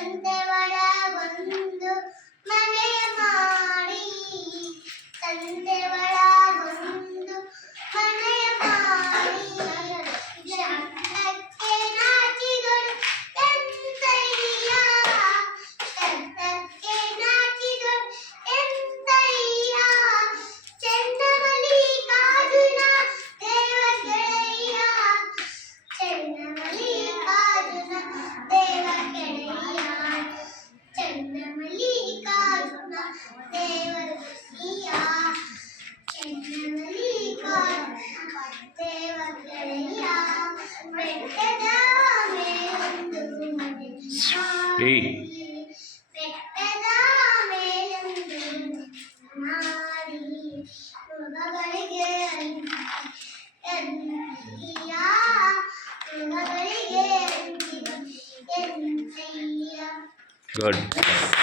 Sunday. Hey. Good.